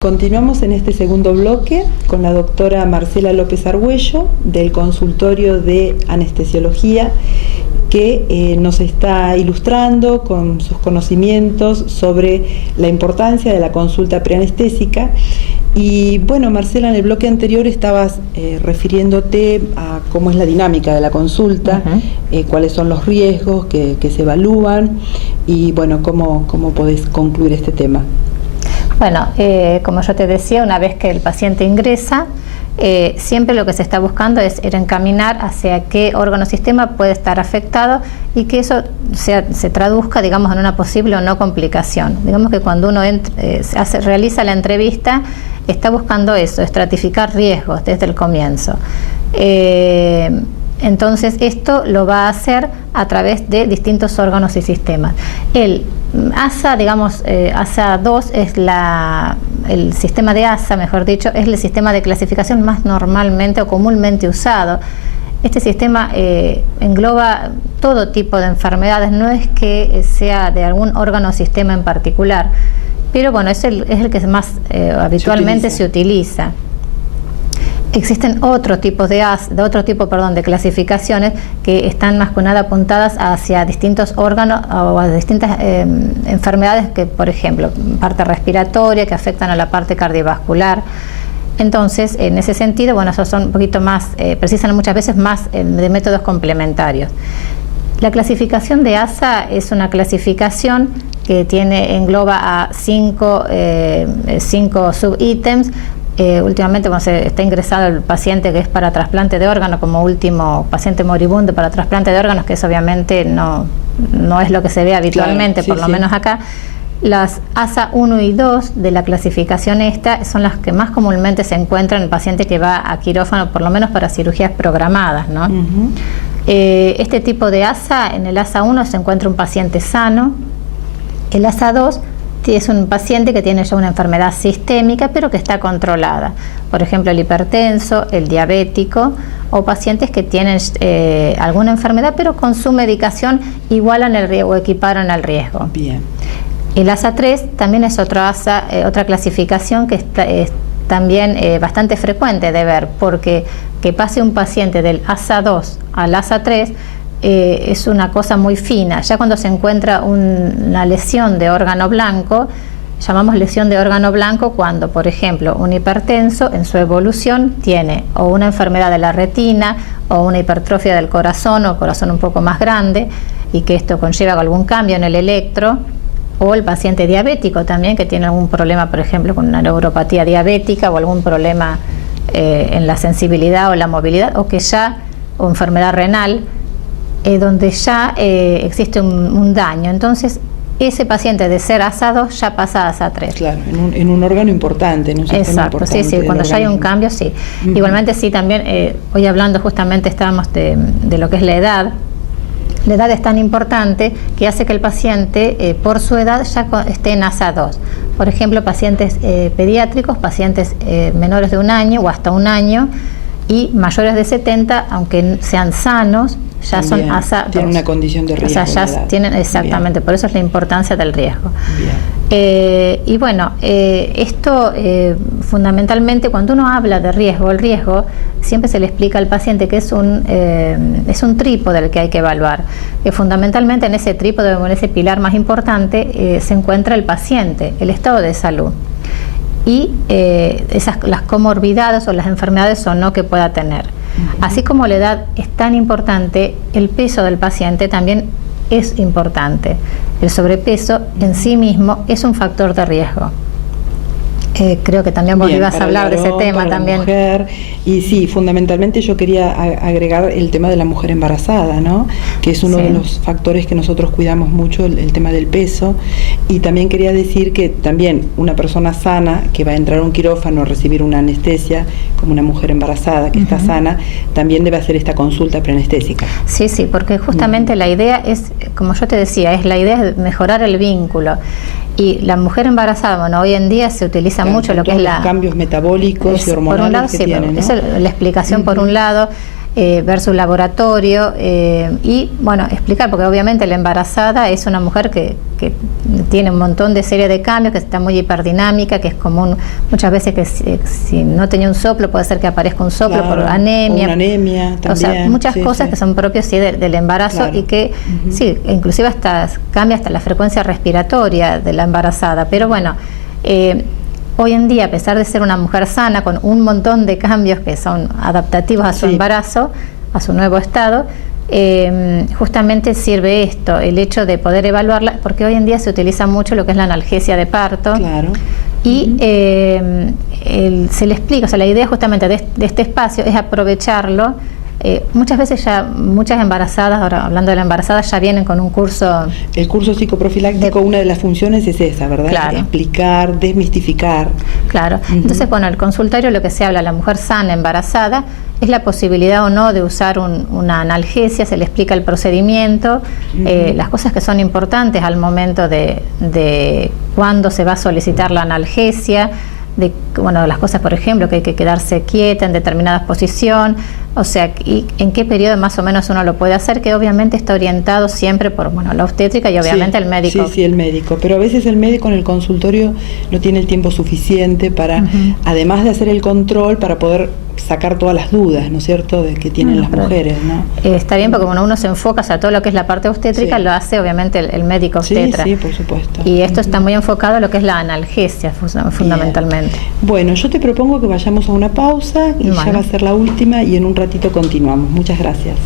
Continuamos en este segundo bloque con la doctora Marcela López Argüello del consultorio de anestesiología, que nos está ilustrando con sus conocimientos sobre la importancia de la consulta preanestésica. Y bueno, Marcela, en el bloque anterior estabas refiriéndote a cómo es la dinámica de la consulta, cuáles son los riesgos que se evalúan y bueno, cómo podés concluir este tema. Bueno, como yo te decía, una vez que el paciente ingresa, siempre lo que se está buscando es encaminar hacia qué órgano o sistema puede estar afectado y que eso se traduzca, digamos, en una posible o no complicación. Digamos que cuando uno realiza la entrevista, está buscando eso, estratificar riesgos desde el comienzo. Entonces esto lo va a hacer a través de distintos órganos y sistemas. El ASA, digamos, ASA 2 es el sistema de ASA, mejor dicho, es el sistema de clasificación más normalmente o comúnmente usado. Este sistema engloba todo tipo de enfermedades, no es que sea de algún órgano o sistema en particular, pero bueno, es el que más habitualmente se utiliza. Existen otro tipo de clasificaciones que están más que nada apuntadas hacia distintos órganos o a distintas enfermedades que, por ejemplo, parte respiratoria, que afectan a la parte cardiovascular. Entonces, en ese sentido, bueno, esos son un poquito más, precisan muchas veces más de métodos complementarios. La clasificación de ASA es una clasificación que engloba a cinco subítems. Últimamente, cuando se está ingresado el paciente que es para trasplante de órganos, como último paciente moribundo para trasplante de órganos, que eso obviamente no es lo que se ve habitualmente, claro, por lo menos acá. Las ASA 1 y 2 de la clasificación esta son las que más comúnmente se encuentran en el paciente que va a quirófano, por lo menos para cirugías programadas, ¿no? Este tipo de ASA, en el ASA 1 se encuentra un paciente sano. El ASA 2 es un paciente que tiene ya una enfermedad sistémica pero que está controlada, por ejemplo el hipertenso, el diabético, o pacientes que tienen alguna enfermedad pero con su medicación igualan el riesgo o equiparan al riesgo. Bien. El ASA 3 también es otra clasificación que es también bastante frecuente de ver, porque que pase un paciente del ASA 2 al ASA 3 es una cosa muy fina. Ya cuando se encuentra una lesión de órgano blanco, llamamos lesión de órgano blanco cuando, por ejemplo, un hipertenso en su evolución tiene o una enfermedad de la retina o una hipertrofia del corazón o corazón un poco más grande y que esto conlleva algún cambio en el electro, o el paciente diabético también que tiene algún problema, por ejemplo, con una neuropatía diabética o algún problema en la sensibilidad o la movilidad, o enfermedad renal, donde ya existe un daño. Entonces, ese paciente de ser ASA 2 ya pasa a ASA 3. Claro, en un órgano importante, en un sistema exacto, importante. Sí, cuando ya hay un cambio, sí. Igualmente, sí, también, hoy hablando justamente estábamos de lo que es la edad. La edad es tan importante que hace que el paciente, por su edad, ya esté en ASA 2. Por ejemplo, pacientes pediátricos, pacientes menores de 1 año o hasta 1 año, y mayores de 70, aunque sean sanos, ya también son ASA 2. Tienen una condición de riesgo. O sea, ya tienen, exactamente, bien. Por eso es la importancia del riesgo. Y bueno, esto fundamentalmente, cuando uno habla de riesgo, el riesgo siempre se le explica al paciente que es un trípode el que hay que evaluar. Que fundamentalmente en ese trípode, en ese pilar más importante, se encuentra el paciente, el estado de salud. Y las comorbidades o las enfermedades o no que pueda tener. Así como la edad es tan importante, el peso del paciente también es importante. El sobrepeso en sí mismo es un factor de riesgo. Creo que también vos ibas a hablar de ese tema también. Mujer. Y sí, fundamentalmente yo quería agregar el tema de la mujer embarazada, ¿no? Que es uno de los factores que nosotros cuidamos mucho, el tema del peso. Y también quería decir que también una persona sana que va a entrar a un quirófano a recibir una anestesia, como una mujer embarazada que está sana, también debe hacer esta consulta preanestésica. Sí, porque justamente la idea es, como yo te decía, la idea es mejorar el vínculo. Y la mujer embarazada, bueno, hoy en día se utiliza mucho lo que es los cambios metabólicos y hormonales por un lado, que sí, tienen, ¿no? Esa es la explicación por un lado. ver su laboratorio y, bueno, explicar, porque obviamente la embarazada es una mujer que tiene un montón de serie de cambios, que está muy hiperdinámica, que es común muchas veces que si no tenía un soplo puede ser que aparezca un soplo, claro, por anemia. Una anemia también. O sea, muchas cosas que son propias, sí, del embarazo, claro, y que sí, inclusive hasta cambia hasta la frecuencia respiratoria de la embarazada. Pero bueno, hoy en día, a pesar de ser una mujer sana, con un montón de cambios que son adaptativos a su embarazo, a su nuevo estado, justamente sirve esto, el hecho de poder evaluarla, porque hoy en día se utiliza mucho lo que es la analgesia de parto. Claro. Y se le explica, o sea, la idea justamente de este espacio es aprovecharlo. Muchas veces ya, muchas embarazadas, ahora hablando de la embarazada, ya vienen con un curso. El curso psicoprofiláctico, una de las funciones es esa, ¿verdad? Claro. Explicar, desmistificar. Claro. Entonces, bueno, el consultorio, lo que se habla, la mujer sana, embarazada, es la posibilidad o no de usar una analgesia, se le explica el procedimiento, las cosas que son importantes al momento de cuándo se va a solicitar la analgesia, de, bueno, las cosas, por ejemplo, que hay que quedarse quieta en determinada posición, o sea, y en qué periodo más o menos uno lo puede hacer, que obviamente está orientado siempre por, bueno, la obstétrica y obviamente el médico. Sí, el médico, pero a veces el médico en el consultorio no tiene el tiempo suficiente para, además de hacer el control, para poder sacar todas las dudas, ¿no es cierto?, de que tienen las mujeres, ¿no? Está bien, porque cuando uno se enfoca, o sea, todo lo que es la parte obstétrica lo hace obviamente el médico obstetra. Sí, por supuesto. Y esto está muy enfocado a lo que es la analgesia, fundamentalmente. Bien. Bueno, yo te propongo que vayamos a una pausa y ya va a ser la última y en un ratito continuamos. Muchas gracias.